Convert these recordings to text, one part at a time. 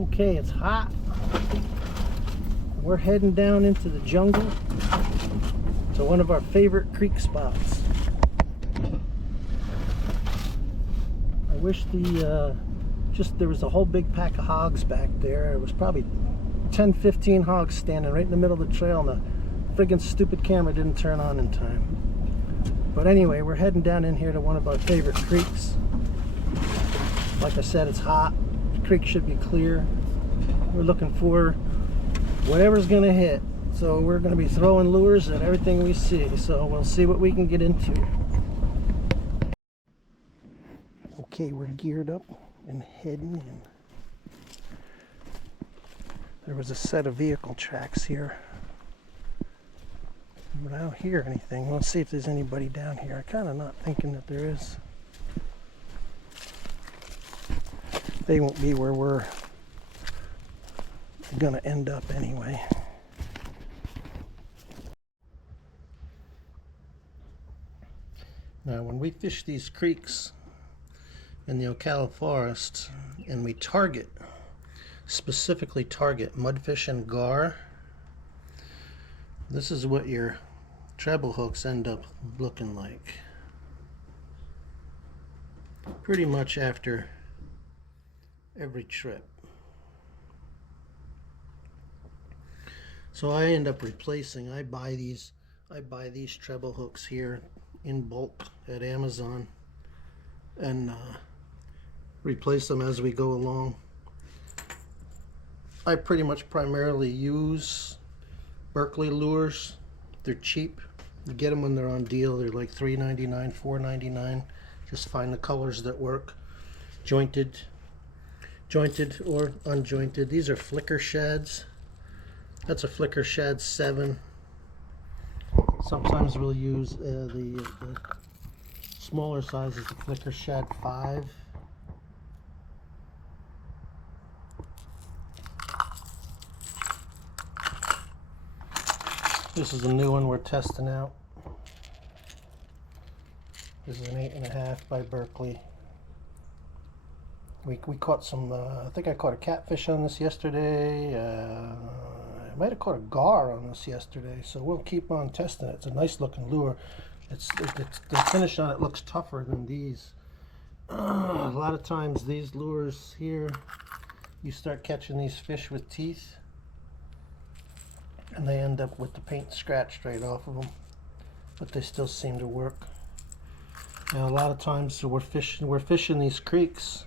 Okay, it's hot. We're heading down into the jungle to one of our favorite creek spots. I wish there was a whole big pack of hogs back there. It was probably 10-15 hogs standing right in the middle of the trail, and the friggin' stupid camera didn't turn on in time. But anyway, we're heading down in here to one of our favorite creeks. Like I said, it's hot. The creek should be clear. We're looking for whatever's gonna hit. So we're gonna be throwing lures at everything we see. So we'll see what we can get into. Okay, we're geared up and heading in. There was a set of vehicle tracks here, but I don't hear anything. Let's see if there's anybody down here. I'm kind of not thinking that there is. They won't be where we're gonna end up anyway. Now, when we fish these creeks in the Ocala forest and we specifically target mudfish and gar, this is what your treble hooks end up looking like. Pretty much after every trip. So I end up replacing, I buy these treble hooks here in bulk at Amazon and replace them as we go along. I pretty much primarily use Berkeley lures. They're cheap. You get them when they're on deal. They're like $3.99, $4.99. Just find the colors that work. Jointed or unjointed. These are flicker shads. That's a flicker shad 7. Sometimes we'll use the smaller size is the flicker shad 5. This is a new one we're testing out. This is an 8.5 by Berkeley. We caught some, I think I caught a catfish on this yesterday. I might have caught a gar on this yesterday, so we'll keep on testing it. It's a nice looking lure. The finish on it looks tougher than these. A lot of times these lures here, you start catching these fish with teeth, and they end up with the paint scratched right off of them, but they still seem to work. Now a lot of times we're fishing these creeks,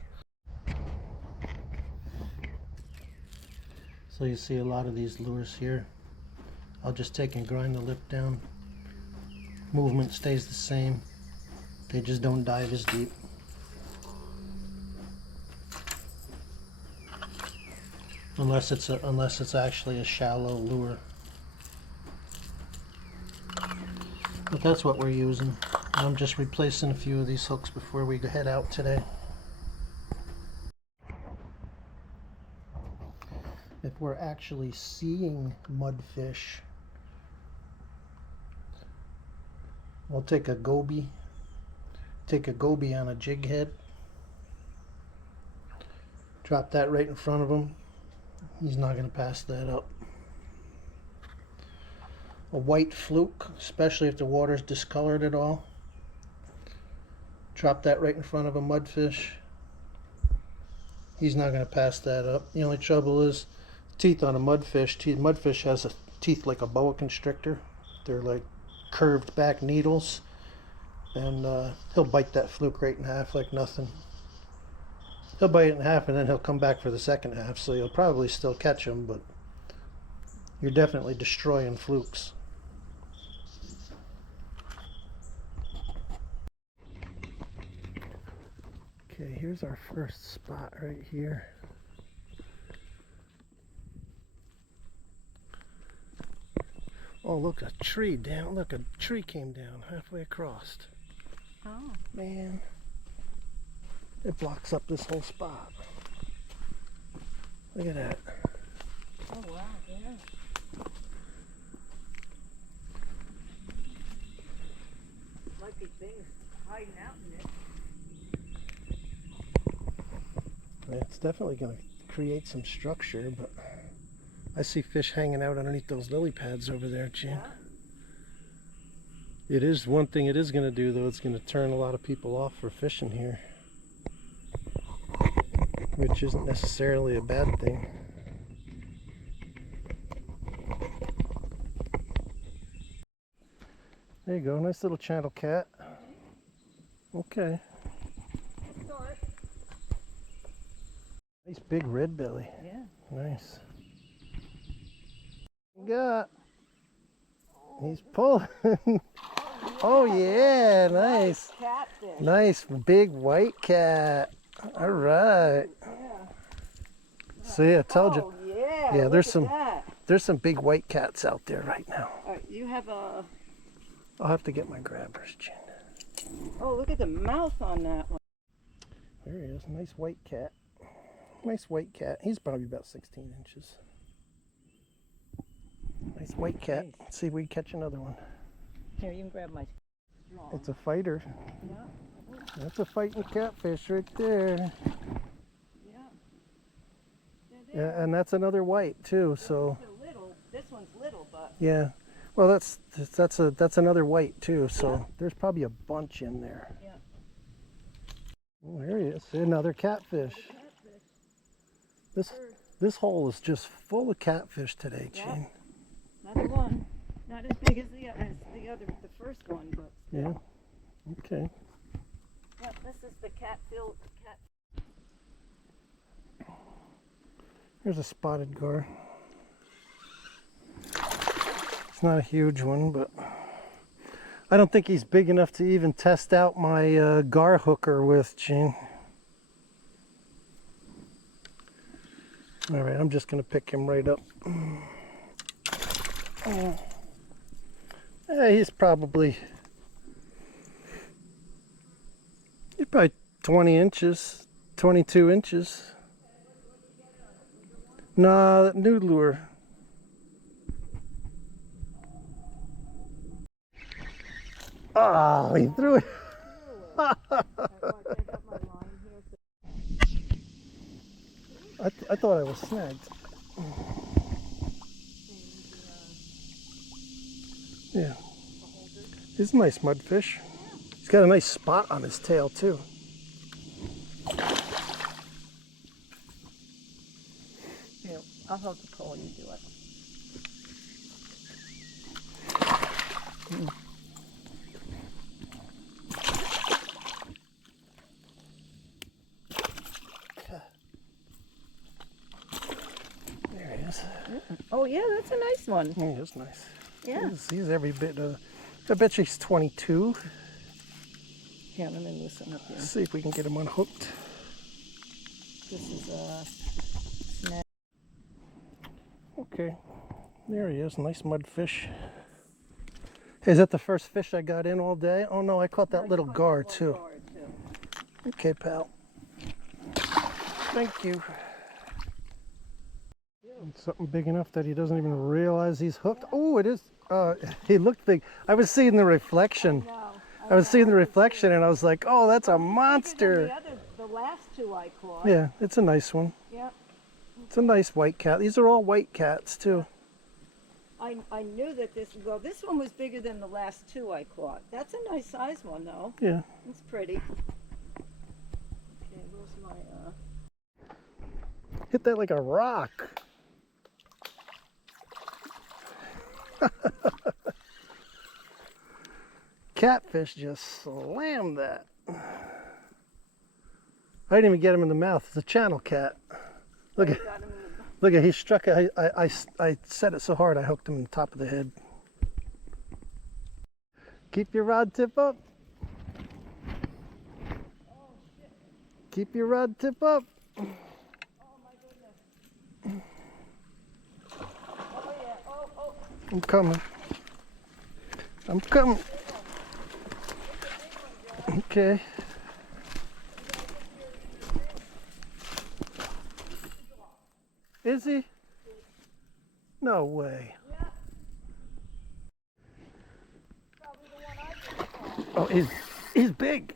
so you see a lot of these lures here. I'll just take and grind the lip down. Movement stays the same. They just don't dive as deep. Unless it's actually a shallow lure. But that's what we're using. I'm just replacing a few of these hooks before we head out today. If we're actually seeing mudfish, we'll take a goby on a jig head, drop that right in front of him. He's not going to pass that up. A white fluke, especially if the water's discolored at all, drop that right in front of a mudfish. He's not going to pass that up. The only trouble is teeth on a mudfish. Mudfish has teeth like a boa constrictor. They're like curved back needles, and he'll bite that fluke right in half like nothing. He'll bite it in half and then he'll come back for the second half, so you'll probably still catch him, but you're definitely destroying flukes. Okay, here's our first spot right here. Oh, look, a tree down. Look, a tree came down halfway across. Oh. Man, it blocks up this whole spot. Look at that. Oh, wow, yeah. Might be things hiding out in it. It's definitely going to create some structure, but I see fish hanging out underneath those lily pads over there, Gene. Yeah. It is one thing it is going to do, though. It's going to turn a lot of people off for fishing here, which isn't necessarily a bad thing. There you go, nice little channel cat. Okay. Nice big red belly. Yeah. Nice. Got. He's pulling. Oh yeah, nice. Catfish. Nice big white cat. All right. Yeah. So yeah, I told you. Oh yeah. Yeah, Look there's at some that. there's some big white cats out there right now. All right, you have a. I'll have to get my grabbers, Jen. Oh, look at the mouth on that one. There he is, nice white cat. Nice white cat. He's probably about 16 inches. Nice white cat. Nice. Let's see if we can catch another one. Here, you can grab my straw. It's a fighter. Yeah. That's a fighting catfish right there. Yeah. Yeah, and that's another white too. So Little. This one's little, but. yeah. Well, that's another white too. So there's probably a bunch in there. Yeah. Oh, there he is. Another catfish. This hole is just full of catfish today, Yeah. Gene. Another one. Not as big as the other, the first one, but. Yeah. Okay. Yep, this is the cat. Here's a spotted gar. It's not a huge one, but I don't think he's big enough to even test out my gar hooker with, Gene. All right, I'm just gonna pick him right up. Yeah, he's probably 20 inches, 22 inches. Nah, new lure. Oh, he threw it. I thought I was snagged. Yeah. He's a nice mudfish. He's got a nice spot on his tail too. Here, I'll hold the pole, you do it. There he is. Oh yeah, that's a nice one. He is nice. Yeah. He's every bit I bet you he's 22. Here, let me loosen up here. Let's see if we can get him unhooked. This is a snag. Okay. There he is. Nice mudfish. Is that the first fish I got in all day? Oh no, I caught that little gar too. Okay, pal. Thank you. Something big enough that he doesn't even realize he's hooked. Oh, it is. He looked big. I was seeing the reflection. I was seeing the reflection and I was like, oh, that's a monster. The last two I caught. Yeah, it's a nice one. Yeah. It's a nice white cat. These are all white cats too. I knew that this one was bigger than the last two I caught. That's a nice size one though. Yeah. It's pretty. Okay, where's my Hit that like a rock. Catfish just slammed that. I didn't even get him in the mouth. It's a channel cat. Look at, he struck it. I set it so hard I hooked him in the top of the head. Keep your rod tip up. Keep your rod tip up. Oh my goodness. Oh yeah. Oh. I'm coming. I'm coming. Okay. Is he? No way. Oh, he's big.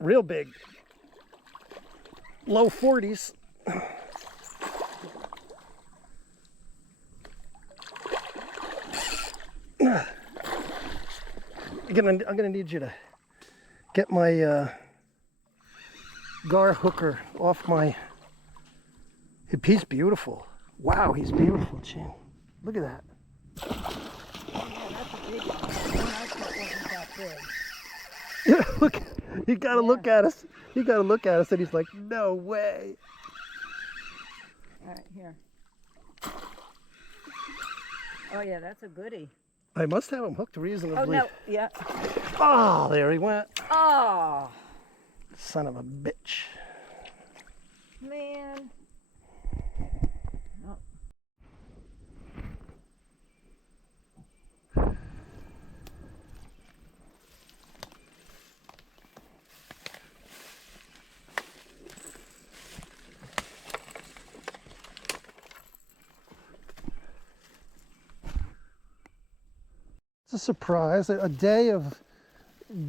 Real big. Low 40s. I'm gonna need you to get my gar hooker off my. He's beautiful. Wow, he's beautiful, Chin. Look at that. Yeah, that's a big one. The one I caught wasn't that big. Yeah, look. He gotta Yeah. look at us. He gotta look at us, and he's like, "No way." All right, here. Oh yeah, that's a goodie. I must have him hooked Oh reasonably. no, yeah. Oh, there he went. Oh Son of a bitch. man. Oh. It's a surprise. A day of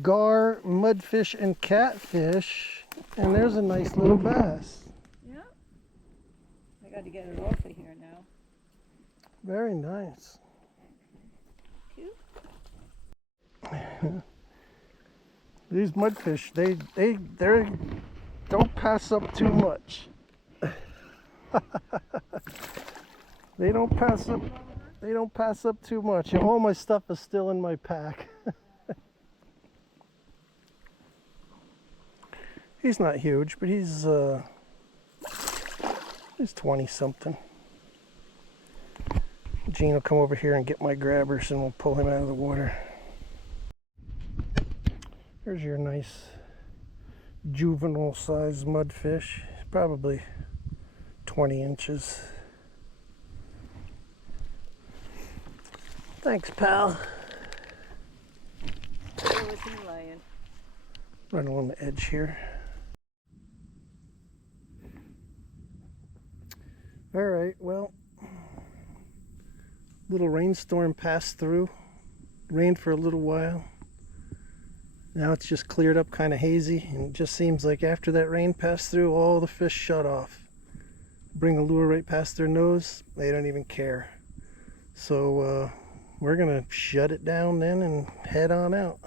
gar, mudfish, and catfish, and there's a nice little bass. Yeah. I got to get it off of here now. Very nice. Cute. These mudfish, they don't pass up too much. They don't pass up. They don't pass up too much. And all my stuff is still in my pack. He's not huge, but he's 20 something. Gene will come over here and get my grabbers and we'll pull him out of the water. Here's your nice juvenile sized mudfish. Probably 20 inches. Thanks, pal. Where was he laying? Right along the edge here. All right, well, little rainstorm passed through. Rained for a little while. Now it's just cleared up, kind of hazy, and it just seems like after that rain passed through, all the fish shut off. Bring a lure right past their nose, they don't even care. So we're gonna shut it down then and head on out.